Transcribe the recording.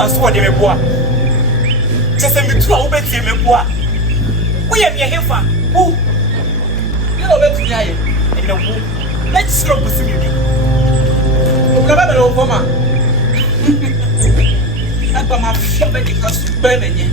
was what they were. Just a bit too bit him. We are here for who? You know, let's die in the womb. Let's stop with you. Never over, man. I'm my favorite because burning.